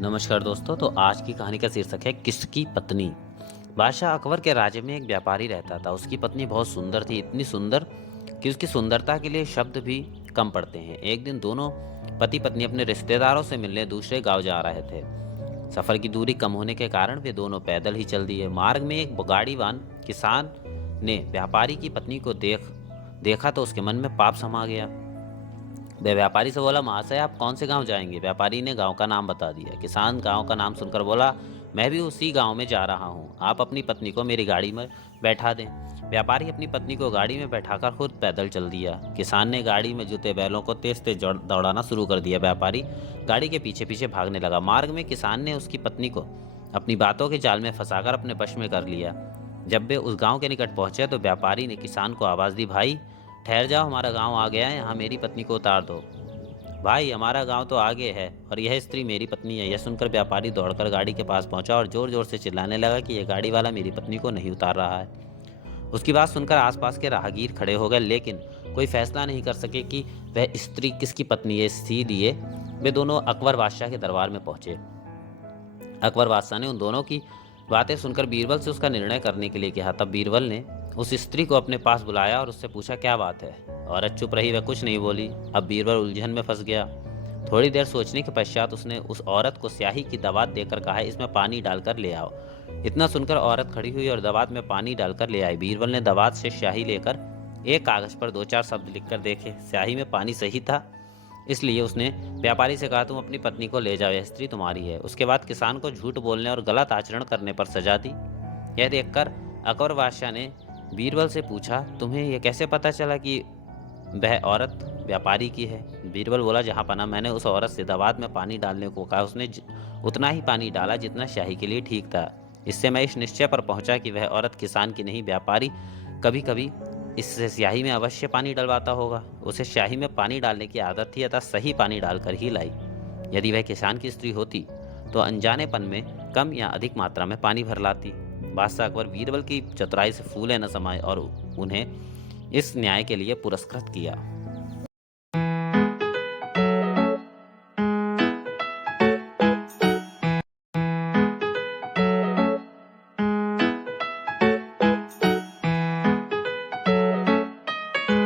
नमस्कार दोस्तों। तो आज की कहानी का शीर्षक है किसकी पत्नी। बादशाह अकबर के राज्य में एक व्यापारी रहता था। उसकी पत्नी बहुत सुंदर थी, इतनी सुंदर कि उसकी सुंदरता के लिए शब्द भी कम पड़ते हैं। एक दिन दोनों पति पत्नी अपने रिश्तेदारों से मिलने दूसरे गांव जा रहे थे। सफर की दूरी कम होने के कारण वे दोनों पैदल ही चल दिए। मार्ग में एक गाड़ीवान किसान ने व्यापारी की पत्नी को देखा तो उसके मन में पाप समा गया। वह व्यापारी से बोला, महाशय आप कौन से गांव जाएंगे। व्यापारी ने गांव का नाम बता दिया। किसान गांव का नाम सुनकर बोला, मैं भी उसी गांव में जा रहा हूं, आप अपनी पत्नी को मेरी गाड़ी में बैठा दें। व्यापारी अपनी पत्नी को गाड़ी में बैठाकर खुद पैदल चल दिया। किसान ने गाड़ी में जुते बैलों को तेज तेज दौड़ाना शुरू कर दिया। व्यापारी गाड़ी के पीछे पीछे भागने लगा। मार्ग में किसान ने उसकी पत्नी को अपनी बातों के जाल में फंसाकर अपने वश में कर लिया। जब वे उस गांव के निकट पहुंचे तो व्यापारी ने किसान को आवाज दी, भाई ठहर जाओ, हमारा गांव आ गया है, यहाँ मेरी पत्नी को उतार दो। भाई हमारा गांव तो आगे है और यह स्त्री मेरी पत्नी है। यह सुनकर व्यापारी दौड़कर गाड़ी के पास पहुंचा और जोर जोर से चिल्लाने लगा कि यह गाड़ी वाला मेरी पत्नी को नहीं उतार रहा है। उसकी बात सुनकर आसपास के राहगीर खड़े हो गए, लेकिन कोई फैसला नहीं कर सके कि वह स्त्री किसकी पत्नी है। इसीलिए वे दोनों अकबर बादशाह के दरबार में पहुंचे। अकबर बादशाह ने उन दोनों की बातें सुनकर बीरबल से उसका निर्णय करने के लिए कहा। तब बीरबल ने उस स्त्री को अपने पास बुलाया और उससे पूछा, क्या बात है। औरत चुप रही, वह कुछ नहीं बोली। अब बीरबल उलझन में फंस गया। थोड़ी देर सोचने के पश्चात उसने उस औरत को स्याही की दवात देकर कहा, इसमें पानी डालकर ले आओ। इतना सुनकर औरत खड़ी हुई और दवात में पानी डालकर ले आई। बीरबल ने दवात से स्याही लेकर एक कागज पर दो चार शब्द लिखकर देखे। स्याही में पानी सही था, इसलिए उसने व्यापारी से कहा, तुम अपनी पत्नी को ले जाओ, यह स्त्री तुम्हारी है। उसके बाद किसान को झूठ बोलने और गलत आचरण करने पर सजा दी। यह देखकर अकबर बादशाह ने बीरबल से पूछा, तुम्हें यह कैसे पता चला कि वह औरत व्यापारी की है। बीरबल बोला, जहाँ पना मैंने उस औरत से दवात में पानी डालने को कहा, उसने उतना ही पानी डाला जितना शाही के लिए ठीक था। इससे मैं इस निश्चय पर पहुंचा कि वह औरत किसान की नहीं, व्यापारी कभी कभी इससे स्याही में अवश्य पानी डलवाता होगा। उसे स्याही में पानी डालने की आदत थी, अतः सही पानी डालकर ही लाई। यदि वह किसान की स्त्री होती तो अनजानेपन में कम या अधिक मात्रा में पानी भर लाती। बादशाह अकबर बीरबल की चतुराई से फूले न समाये और उन्हें इस न्याय के लिए पुरस्कृत किया।